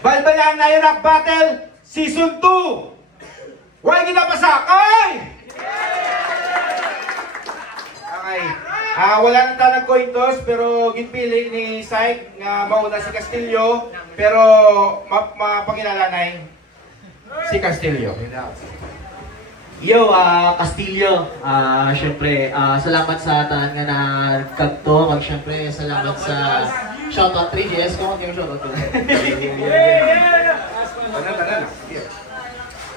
Balbalanay Rap Battle Season 2. Huwag ginapasakay! Okay. Wala nang tanang coin toss, pero ginpiling ni Syke nga mauna si Castillo, pero mapakinalanay si Castillo. Yo, Castillo, syempre, salamat sa tanan nga nagkagto. Syempre, salamat sa shoutout 3GS. Kung ano yung shoutout ko?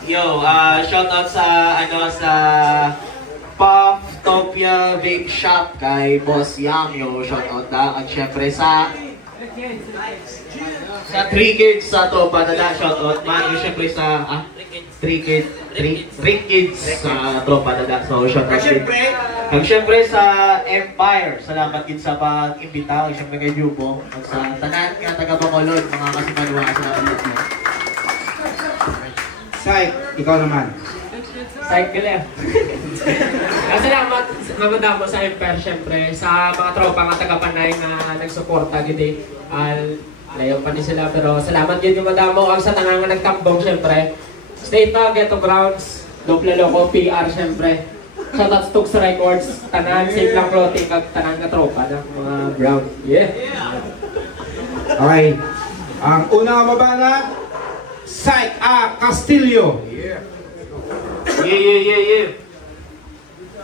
Yo, shoutout sa, sa Puftopia Vape Shop kay Boss Yang. Yo, shoutout na. At syempre sa 3 Kids sa to, padala, shoutout man. Yung syempre sa, 3 Kids sa tropa dada. So, shoutout din. At syempre sa Empire, salamat din sa pag-imbita. At syempre kay Jubo. At sa tanan nga taga-Bacolod, mga kasimaluwa, salamat din. Syke, ikaw naman. Syke ka lang. Salamat mo sa Empire, syempre. Sa mga tropa nga taga-Panay na nagsuporta gini. Layo pa din sila, pero salamat din yung madamo. Ang sa tanan nga nagtambong, syempre. State na, Ghetto Grounds, Doble Loco, PR syempre. Shoutouts Tux Records, tanan, safe lang clothing, kag tanan na tropa ng mga brown. Yeah! Okay. Ang unang mabana, Syke Castillo. Yeah. Yeah.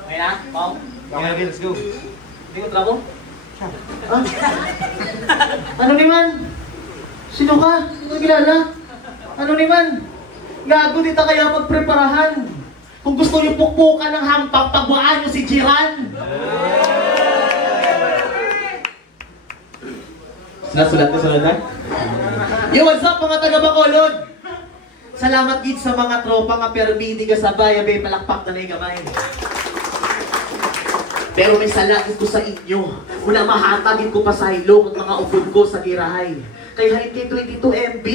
Okay na? Pao? Okay, let's go. Hindi ko trabo? Ano naman? Sino ka? Sino kilala? Ano naman? Gago dito kaya magpreparahan. Kung gusto niyo pukpukan ng hampang, pagwaan niyo si Jiran. Sulat na? Yo, what's up mga taga-Bacolod? Salamat gid sa mga tropa nga permiti ka sabay, abay palakpak na yung gamay. Pero may salagin ko sa inyo. Mula mahatagin ko pa sa hilong at mga upod ko sa girahay. Kaya halik kay 22 MB,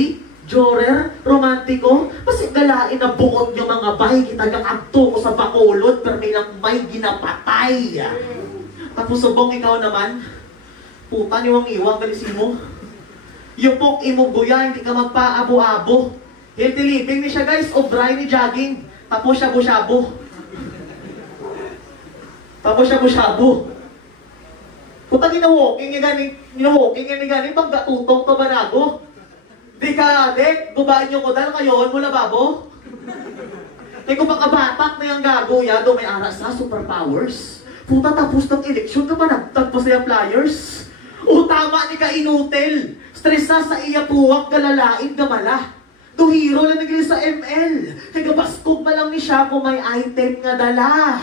Jorer, romantiko, masig galain na buot yung mga bahay kitagakabto ko sa Bacolod pero may lang may ginapatay. Tapos subong ikaw naman, puta niyo ang iwang galisin mo. Yung pong imong buya, hindi ka magpa-abo-abo. Healthy living ni siya guys, o dry ni jogging, tapos shabu-shabu. Puta ginawalking nga gani, pag gatutong ka ba nago? Di ka, dek, gubain yung kudal, kayoon mo na babo? Kaya kung makabatak na yung gago ya, do may aras na, superpowers. Puta tapos ng eleksyon ka ba nagtagpo sa flyers? O tama ni ka inutel, stress na sa iya puwak, galalain, gamala. Do hero lang nagli sa ML, kaya baskog pa lang ni siya kung may item nga dala.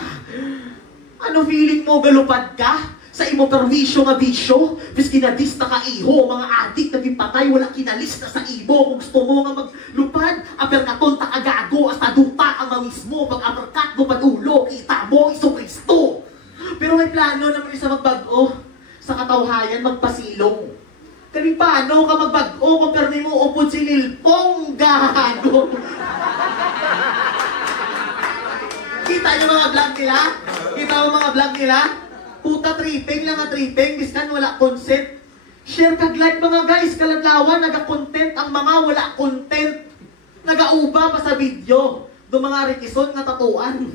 Ano feeling mo, galupad ka? Sa imo perwisyo nga bisyo, bis kinadis na kaiho, mga adik naging patay, wala kinalis na sa ibo. Kung gusto mo nga maglupad, aperkaton ta kagago, hasta duta ang mamismo, pag-aperkat mo padulo, kita mo, Iso Kristo. Pero may plano naman isa magbago, sa katawhayan magpasilong. Kani paano ka magbago kung permi mo upod si Lilpong gago? Kita niyo mga vlog nila? Kita mo mga vlog nila? Puta tripping lang nga tripping, biskan wala consent. Share kag like mga guys, kaladlawan, naga-content ang mga wala content. Nagauba pa sa video. Do mga rekison nga tatuan.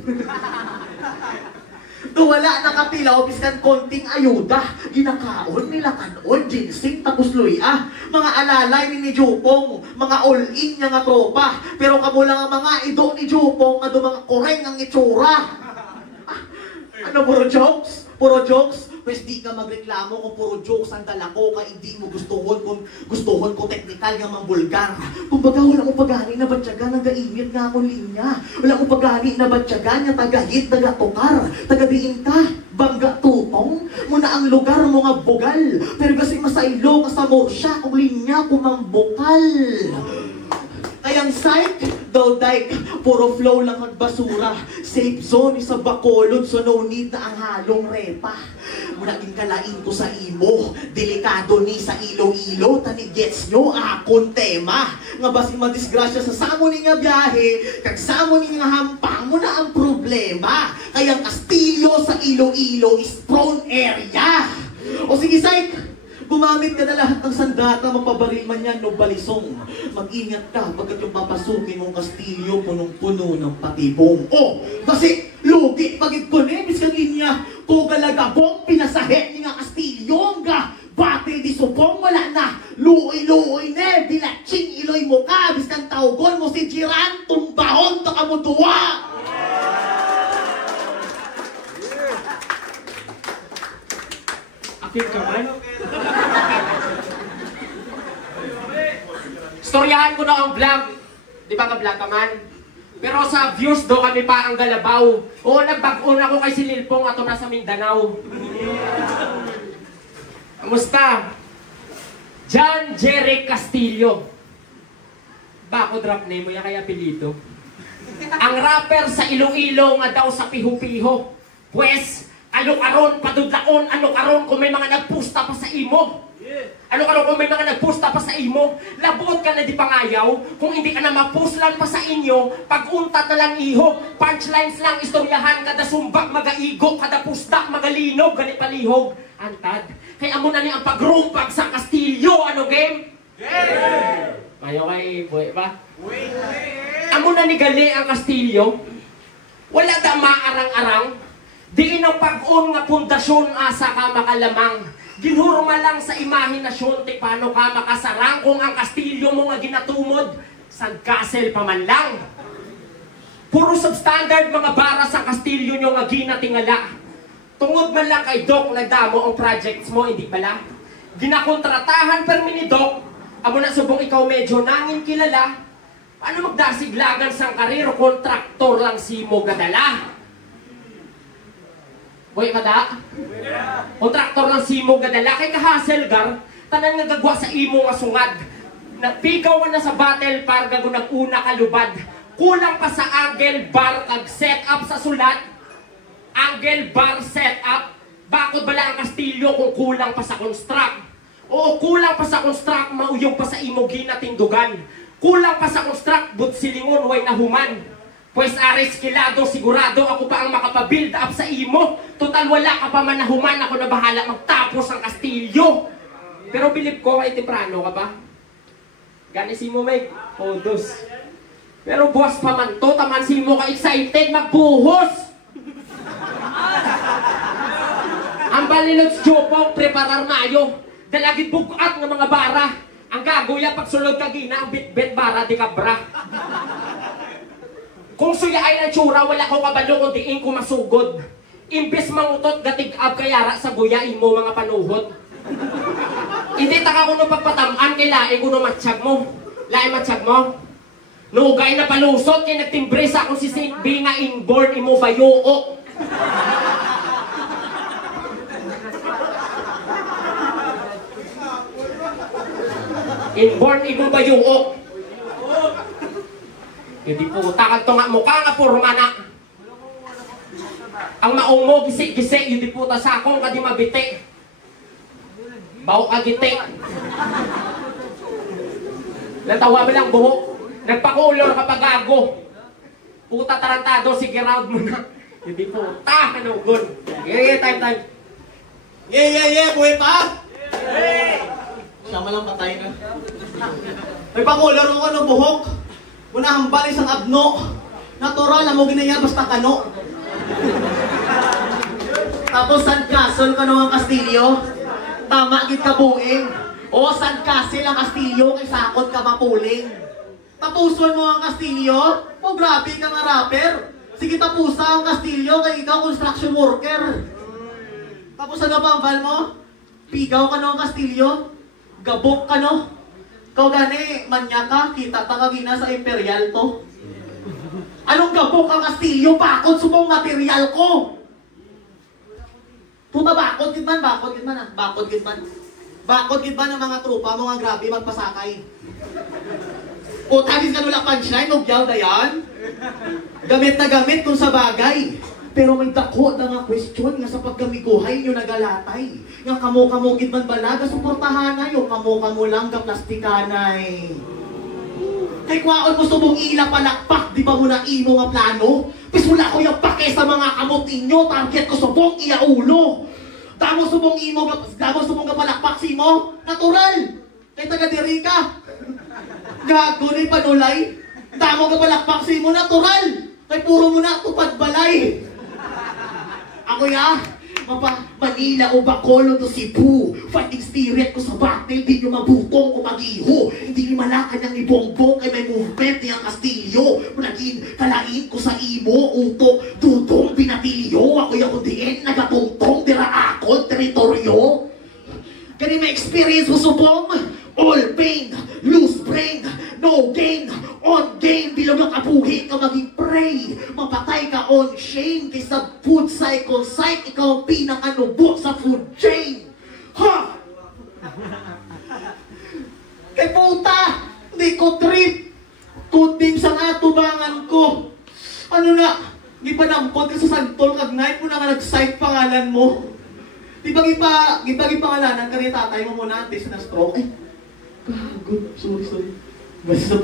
Do wala nakapilaw, biskan konting ayuda. Ginakaon nila kanon, ginsing tapos luya. Mga alalay ni Jupong, mga all-in niya nga tropa. Pero kamo lang ang mga ido ni Jupong, nga do mga koreng ang itsura. Ano, puro jokes? Puro jokes? Pwes di ka magreklamo kung puro jokes ang dala ko, ka hindi mo gustuhon ko technical nga mambulgar. Kung baga wala ko pagani na batyagan, nagainit nga akong linya. Wala ko pagani na batyagan, nga tagahit, tagatukar, tagadiin ka, bangga tutong. Muna ang lugar mo nga bugal, pero kasi masaylo ka sa morsya, kung linya kumambukal. Kayang Syke, daw dike, puro flow lang at basura. Safe zone sa Bacolod, so no need na ang halong repa. Munaging kalain ko sa imo, delikado ni sa Iloilo, tani gets nyo akong tema. Nga basi madisgrasya sa samo ni nga biyahe, kag samo ni nga hampang mo na ang problema. Kayang Castillo sa Iloilo is prone area. O sige Syke, Gumamit ka na lahat ng sandata, mapabaril man yan o balisong. Mag-ingat ka pagkat yung papasukin mong kastilyo punong-puno ng patibong. O, kasi lugi pagit ko nebis kang linya, kugalagabong pinasahet ni nga kastilyo nga. Batil di supong wala na, luoy-luoy ne, bilatsing iloy mo ka, biskan tawgon mo si Jiran, tumbahon to kamutuwa. Akit ka man? Storyahan ko na ang vlog. Di ba ka-vlog ka man? Pero sa views do kami pa ang galabaw. Oo, nagbag-on ako kay Sililpong ato na sa Mindanao. Kamusta? John Jerry Castillo. Bako drop name mo yan kaya apelyido. Ang rapper sa Iloilo nga daw sa piho-piho. Pues, ano-aron, padudlaon, ano-aron kung may mga nagpusta pa sa imo. Ano-aron kung may mga nagpusta pa sa imo. Labot ka na di pangayaw. Kung hindi ka na mapuslan pa sa inyo, pag-untat na lang iho. Punchlines lang, istoryahan, kada sumbak, magaigo, kada pusta, magalinog, ganit palihog. Antad, kaya amo na ni ang pagrumpag sa Kastilyo. Ano game? Yeah! Mayo kay buhay ba? Amo na ni gali ang Kastilyo. Wala da maarang-arang. Diin ang pag-un nga pundasyon asa ka makalamang. Ginhurma lang sa imahinasyon ti paano ka makasarang kung ang kastilyo mo nga ginatumod sandcastle pa man lang. Puro substandard mga bara sa kastilyo nyo nga ginatingala. Tungod man lang kay Doc nagdamo ang projects mo, hindi pala. Ginakontratahan permi ni Doc, amo na subong ikaw medyo nangin kilala. Paano magdasiglagan sang karir, kontraktor lang si mo gadala? Boy, kada? Kontraktor lang si mo gadala. Kay kahaselgar, tanan nga gagwa sa imo nga sungad. Nagpigaw na sa battle par gago nag-una kalubad. Kulang pa sa angle bar kag setup sa sulat. Angle bar setup. Bakod bala ang kastilyo kung kulang pa sa construct? Oo, kulang pa sa construct, mauyong pa sa imo ginatindugan. Kulang pa sa construct, but silingon way nahuman. Pues aris kilado, sigurado ako pa ang makapabuild up sa imo. Total wala ka pa man nahuman, ako na bahala magtapos ang kastilyo. Pero bilib ko, ay temprano ka pa. Gani si mo may podos. Pero boss pa man to, taman si mo ka excited, magbuhos. Ang balilots jopong, preparar mayo. Dalagit bugat ng mga bara. Ang gagoya pagsulod kagina, ang bit-bit bara di kabra. Kung suya ay ng tsura, wala ko kabalo kung diin ko masugod. Imbes mangutot, gatig-ab kayara sa guyain mo mga panuhot. Hindi taka ko no pagpatamaan, kay lae ko no matsyag mo. Lae matsyag mo. Nugay na palusot, kaya nagtimbre sa akong si St. B nga inborn imo bayoo. Inborn imo bayoo. Hindi po, takad to nga mukha nga purma na. Ang maong mo, gisi-gisi, hindi po ta sakong kadi mabiti. Baw agiti. Natawa mo lang buhok. Nagpakulor kapag gago. Puta tarantado, sige round mo na. Hindi po, kanugon. Time. Buhay pa? Siya malang patay na. May pakulor mo ka ng buhok. Unahang balis ang abno. Natural, mo ginaya basta kano. Tapos sandcastle ka ang kastilyo. Tama gid ka buing. O sandcastle ang kastilyo kay sakot ka mapuling. Tapuson mo ang kastilyo? O grabe ka nga rapper. Sige tapusa ang kastilyo kay ikaw construction worker. Tapos ano pa ang bal mo? Pigaw ka ang kastilyo? Gabok ka no? Kau gani, manya ka, kita takagina sa imperial to. Anong gabok ang kastilyo? Bakod subong material ko. Puta bakod gid man ah. Bakod gid man ang mga trupa, mga grabe magpasakay. O tagis ka nula punchline, ugyaw na yan. Gamit na gamit kung sa bagay. Pero may dako na nga question nga sa paggamiguhay nyo nagalatay. Nga kamo gid man balaga, suportahanay o kamo lang ka plastikanay. Kay kwaon mo subong ila palakpak, di ba mo na imo nga plano? Pis wala ko yung pake sa mga kamot inyo, target ko subong iya ulo. Damo subong palakpak si mo. Natural. Kay taga diri ka. Gago ni panulay. Damo ka palakpak si mo. Natural. Kay puro mo na tupad balay. Ako ya. Manila o Bacolod to Cebu. Fighting spirit ko sa battle, di nyo mabutong o mag-iho. Hindi nyo malakan ang ibongbong kay may movement niyang Castillo. Naging kalain ko sa imo, utok, dudong pinatilyo. Ako diin, nagatungtong, dira akon, teritoryo. Kani may experience ko subong. All pain, lose brain, no gain, on game, bilog ang kabuhi ka maging prey. Mapatay ka on shame, kaysa food cycle site, ikaw ang pinakanubo sa food chain. Ha! Kay puta, hindi ko trip. Tutim sa nga tubangan ko. Ano na, di pa nampod ka sa santol, kag night mo na nga nag-site pangalan mo. Di ba gipangalanan ka ni tatay mo muna, antes na stroke? Good. Sorry. Basta sa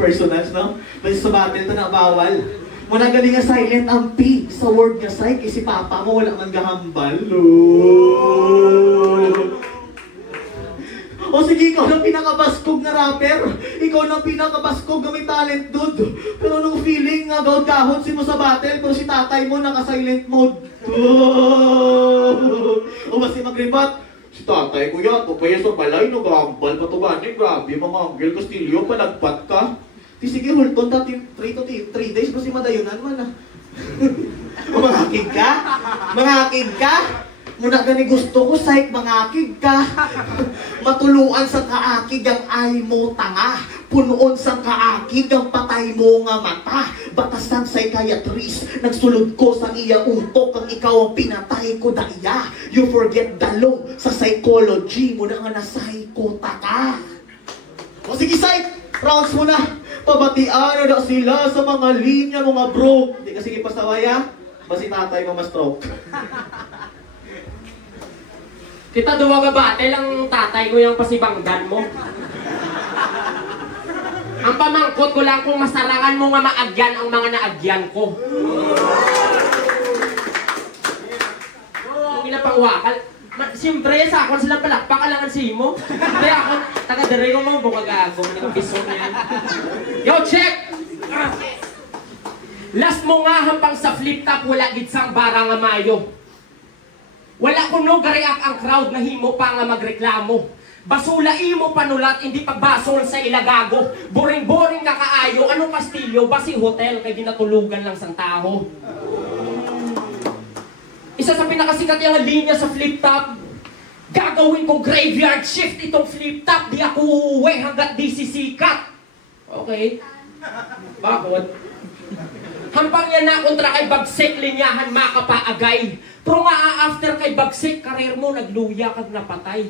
personals, no? Basta sa battle, ito na bawal. Muna galing nga silent ang P sa word nga psyche, si papa mo wala man gahambal. O sige, ikaw nang pinakabaskog na rapper. Ikaw nang pinakabaskog na may talent, dude. Pero nung feeling nga gahod si mo sa battle, pero si tatay mo naka-silent mode. O basta mag-rebat. Si tatay ko yan, kaya sa balay, nag-aambal pa ito ganin. Grabe, mga Angel Castillo, palagpat ka. Di sige, Hulton, 3 days pa si madayunan man ah. Mangakig ka? Mangakig ka? Muna gani gusto ko, psych, mangakig ka. Matuluan sa kaakig ang ay mo tanga. Punoon sa kaakig ang patay mo nga mata. Batasan psychiatrist, nagsulod ko sa iya utok. Ang ikaw ang pinatay ko daya. You forget dalo sa psychology. Muna nga na-psychota ka. O sige, psych, rounds mo na. Pabatian na sila sa mga linya, mga bro. Hindi ka sige pasawaya, basi tatay mo ma-stroke. Kita duwa ka battle ang tatay ko yung pasibangdan mo. Ang pamangkot ko lang kung masarangan mo nga maagyan ang mga naagyan ko. Ang inapangwakal. Siyempre, sa akon silang palakpak, alangan si mo. Kaya ako, taga-dere ko mga bukagago. Nagabison na yan. Yo, check! Last mo nga hampang sa flip top, wala gitsang bara nga mayo. Wala kuno gariak ang crowd na himo pa nga magreklamo. Basula imo panulat, hindi pagbasol sa ilagago. Boring-boring na kaayo, anong Castillo, basi hotel kay ginatulugan lang sang tao. Isa sa pinakasikat yung linya sa flip top. Gagawin ko graveyard shift itong flip top, di ako uuwi hanggat di sisikat. Okay. Bakit? Hampang yan na kontra kay Bagsik, linyahan makapaagay. Pero nga after kay Bagsik, karir mo nagluya kag napatay.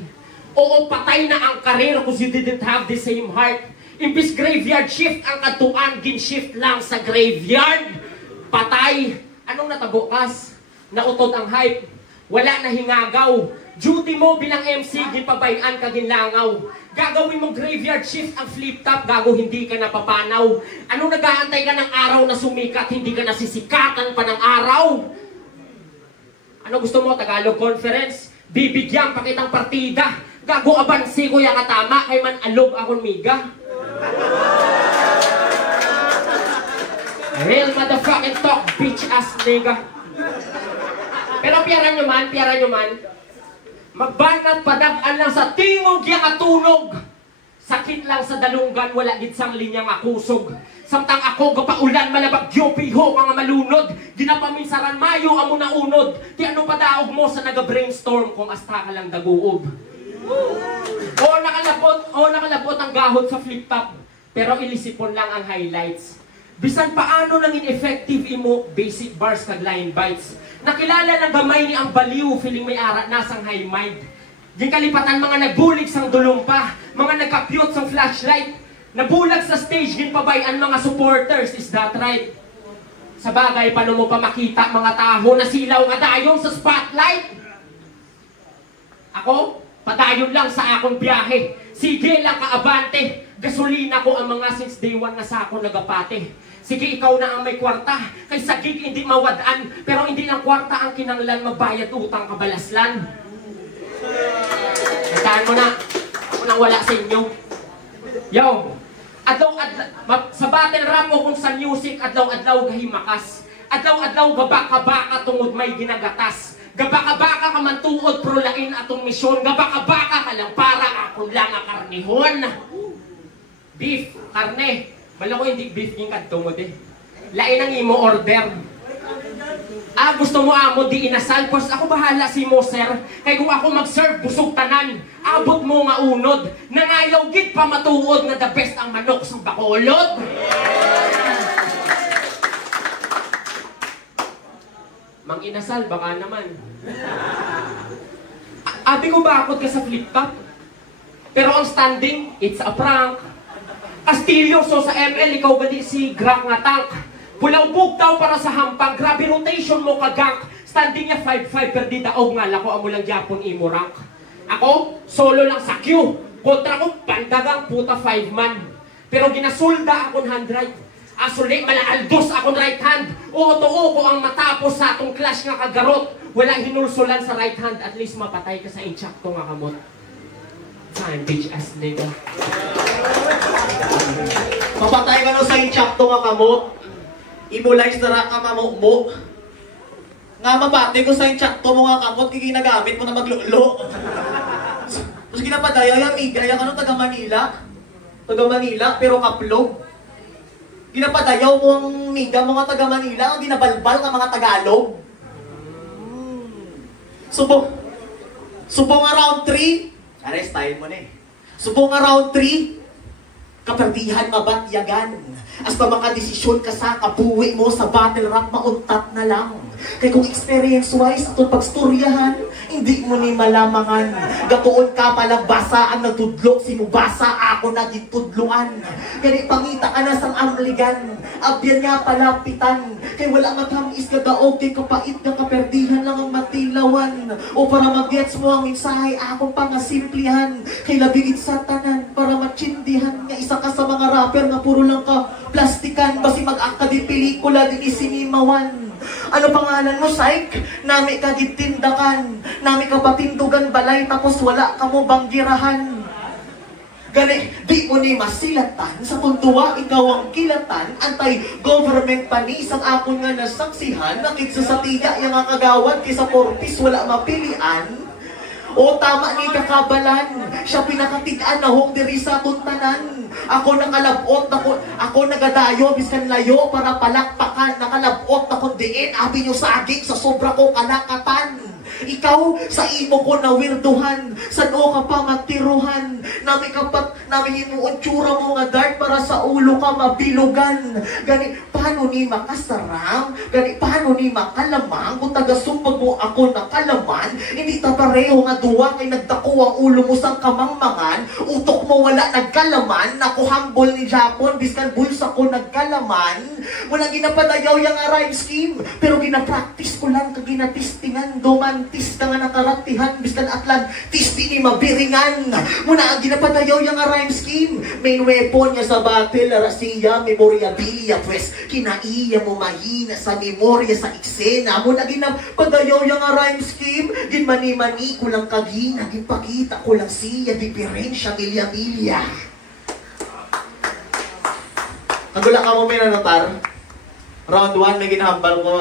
Oo, patay na ang karir kung you didn't have the same heart. Imbis graveyard shift, ang katuan, gin-shift lang sa graveyard. Patay. Anong natabukas? Nautod ang hype. Wala na hingagaw. Duty mo bilang MC, gipabayan ka ginlangaw. Gagawin mo graveyard shift ang flip top, gago hindi ka napapanaw. Ano nag-aantay ka ng araw na sumikat, hindi ka nasisikatan pa ng araw? Ano gusto mo, Tagalog Conference? Bibigyan pa kitang partida. Gago abansi ko yung katama, kay man alog akong miga. Real motherfucking talk, bitch ass nigga. Pero piyara nyo man, magbanat padagan lang sa tingog yung atunog. Sakit lang sa dalunggan, wala gitsang linyang akusog. Samtang ako gapaulan, malabagyo, piho, mga malunod. Ginapaminsaran mayo, amo na unod. Di ano padaog mo sa naga-brainstorm kung asta ka lang daguob. Nakalabot ang gahod sa flip top. Pero ilisipon lang ang highlights. Bisan paano nang ineffective imo, basic bars kag line bites. Nakilala ng gamay ni ang baliw, feeling may arat nasang high mind. Yung kalipatan mga nagbulig sang dulumpa, mga nagkapyot sang flashlight, nabulag sa stage, ginpabayan mga supporters, is that right? Sa bagay, paano mo pa makita mga taho na silaw nga dayon sa spotlight? Ako, padayon lang sa akong biyahe. Sige lang kaabante, Gasolina ko ang mga since day one nga sa ako nagapate. Sige, ikaw na ang may kwarta. Kay sa gig hindi mawadaan. Pero hindi lang kwarta ang kinanglan, magbayad utang kabalaslan. Nataan mo na. Ako nang wala sa inyo. Yo! Sa battle rap mo kung sa music, adlaw-adlaw gahimakas. Adlaw-adlaw gabaka-baka tungod may ginagatas. Gabaka-baka ka man tuod pro lain atong misyon. Gabaka-baka ka lang para ako lang ang karnihon. Beef, karne. Bala ko hindi beef yung kadto mo di. Lain ang imo order. Gusto mo amo di inasal. Pues ako bahala si mo sir. Kay kung ako mag-serve busog tanan. Abot mo nga unod. Nangayaw gid pa matuod na the best ang manok sa Bacolod. Mang inasal baka naman. Abi ko bakod ka sa flip-top. Pero ang standing, it's a prank. Castillo, so sa ML, ikaw ba di si Grank nga tank? Pulaw bugtaw para sa hampang, grabe rotation mo kagank. Standing niya 5'5", pero di daog nga, lako amo lang Japon imo rank. Ako, solo lang sa Q. Kontra ko, pandagang puta 5 man. Pero ginasulda akong hand right. Sulit, malaaldos akong right hand. Oo ko ang matapos sa atong clash nga kagarot. Wala hinulsulan sa right hand, at least mapatay ka sa inchakto nga kamot. Time, bitch ass nigga. Mapatay ka no sa inchakto nga kamot. Imulize na ka mamukmo. Nga mapatay ko sa inchakto mo nga kamot, ginagamit mo na maglulo. Tapos ginapadaya yung amiga, yung ano, taga Manila. Taga Manila, pero kaplog. Ginapadayaw mo ang miga, mga taga Manila, ang ginabalbal ng mga Tagalog. Subong nga round 3, aray, style mo na eh. Subong nga round 3, kaperdihan mabatyagan. Hasta makadesisyon ka sa kabuwi mo sa battle rap, mauntat na lang. Kaya kung experience-wise, itong pagstoryahan, hindi mo ni malamangan. Gatuon ka palang basa ang nagtudlok, sinubasa ako na gitudluan. Kaya pangita ka na sang amligan, abyan nga palapitan. Kaya wala matamis ka daog, kay kapait ng kaperdihan lang ang matilawan. O para mag-gets mo ang mensahe, akong pangasimplihan. Kay labigit sa tanan, para matsindihan. Nga isa ka sa mga rapper na puro lang ka plastikan. Basi mag-aka di pelikula, din isinimawan. Ano pangalan mo, Syke? Nami ka gitindakan, nami ka patindugan balay, tapos wala ka mo banggirahan. Gani, di mo ni masilatan, sa tuntua ikaw ang kilatan, anti-government panis ang akon nga nasaksihan, nakitsa sa tiya yung kagawad, kisa porpis wala mapilian. O tama ni kakabalan, siya pinakatigaan na hong diri sa tuntanan. Ako nakalabot, ako nagadayo, biskan layo para palakpakan. Nakalabot ako diin, abi nyo saging sa sobra ko kalakatan. Ikaw, sa imo ko na wirduhan, sa no ka pa matiruhan. Nami hinuon tsura mo nga dart para sa ulo ka mabilugan. Gani, paano ni makasaram? Gani, paano ni makalamang? Kung taga-sumpag mo ako nakalaman, hindi ta pareho nga duwa kay nagdako ang ulo mo sang kamangmangan. Utok mo wala nagkalaman, naku humble ni Japon, biskan bulsa ko nagkalaman. Wala ginapadayaw yung rhyme scheme, pero ginapractice ko lang kaginatistingan, domantis na nga nakaratihan, biskan atlan, tisti ni mabiringan. Muna ang ginapadayaw yung rhyme scheme, main weapon niya sa battle, rasiya, memorabilia, pues kinaiya mo mahina sa memorya sa eksena. Muna ginapadayaw yung rhyme scheme, ginmani-mani ko lang kagina, ginpakita ko lang siya, diferensya, milya-milya. Nagula ka mo may nanotar. Round 1, may ginahambal ko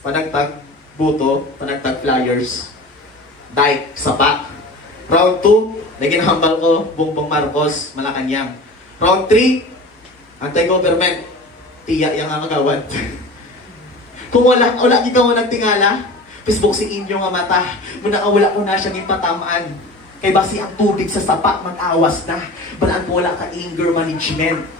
panagtag buto, panagtag flyers. Dike, sapa. Round 2, may ginahambal ko Bongbong Marcos, Malacanang. Round 3, anti-government, tiya yung angagawad. Kung wala ikaw nagtingala, Facebook si inyo nga mata, muna wala ko na siyang ipatamaan. Kay basi ang tubig sa sapa, mag-awas na. Balaan po wala ka anger management.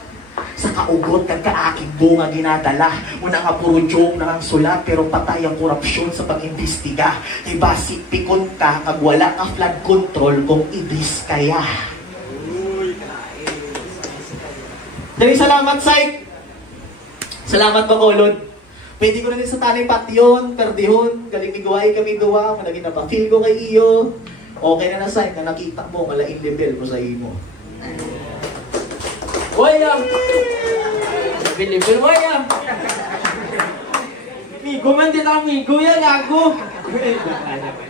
Sa kaugot, kagkaaking bunga ginadala. Muna nga puro joke na ang sulat, pero patay ang korupsyon sa pag-imbestiga. Kay basi pikon ka, kag wala ka flood control kung ibis kaya. Dali salamat, Syke. Salamat, Bacolod. Pwede ko na din sa tanay patyon, perdihon, galing ni Guway kami duwa, malaging napafeel ko kay iyo. Okay na na, Syke, na nakita mo, malaing level ko sa imo. Waya! Bilibin, waya! Migo man din ako, migo yan, gago!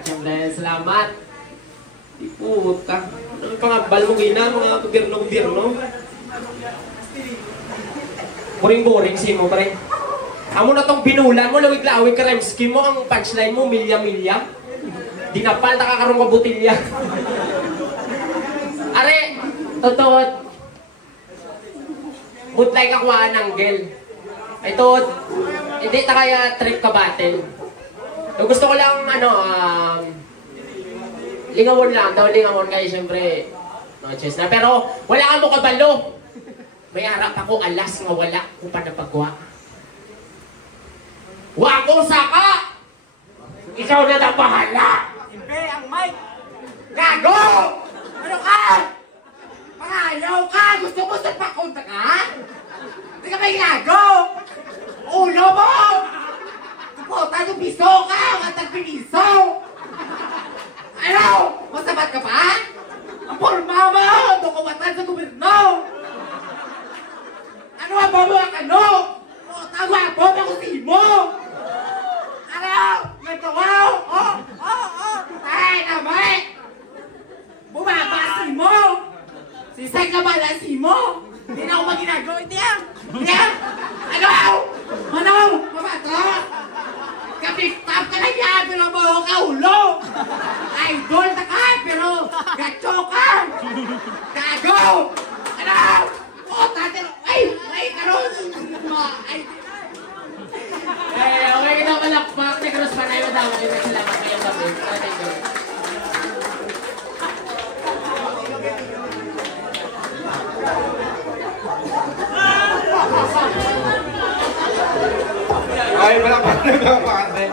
Siyempre, salamat! Di puta. Ano pangabal mo gina, mga gobyerno-gobyerno? Boring-boring si mo, pre. Amo na tong binulan mo, lawig-lawig ka rhyme scheme mo, ang punchline mo, milya-milya. Dinapal, nakakarong ka butilya. Are, totoo. Butlay ka kuhaan ng gel. Ito, hindi ta kaya trip ka battle. So, gusto ko lang, lingawon lang, daw lingawon kayo, siyempre, no chess na. Pero, wala ka mo kabalo. May harap ako, alas nga wala ko pa napagwa. Wako saka! Ikaw na na bahala! Siyempre, ang mic! Gago! Ano ka? Pangayaw ka! Gusto mo sa pakunta ka? Hindi ka may gago! Ulo mo! Puta yung piso ka! Matag piniso! Ano? Masabat ka pa? Ang porma mo! Dokumatan sa gobyerno! Ano ang babawa ka no? Puta gwapo! Makusin mo! Ano? Nagtawaw! Ay, namay! Bumabasi mo! Sisay ka pala si mo! Hindi na ako maginagawa. Hindi yan! Hindi yan! Ano? Ano? Mabato! Kapik-tap ka na yan! Pero mo ka ulo! Idol na ka! Pero gacho ka! Gago! Ano? Oh, tate! Ay! Ay! Karoon! Ay! Okay kita malakpak. Negros pa na yung dapat yung salamat ngayong gabi. Thank you. Ay, wala pa na ba, pare?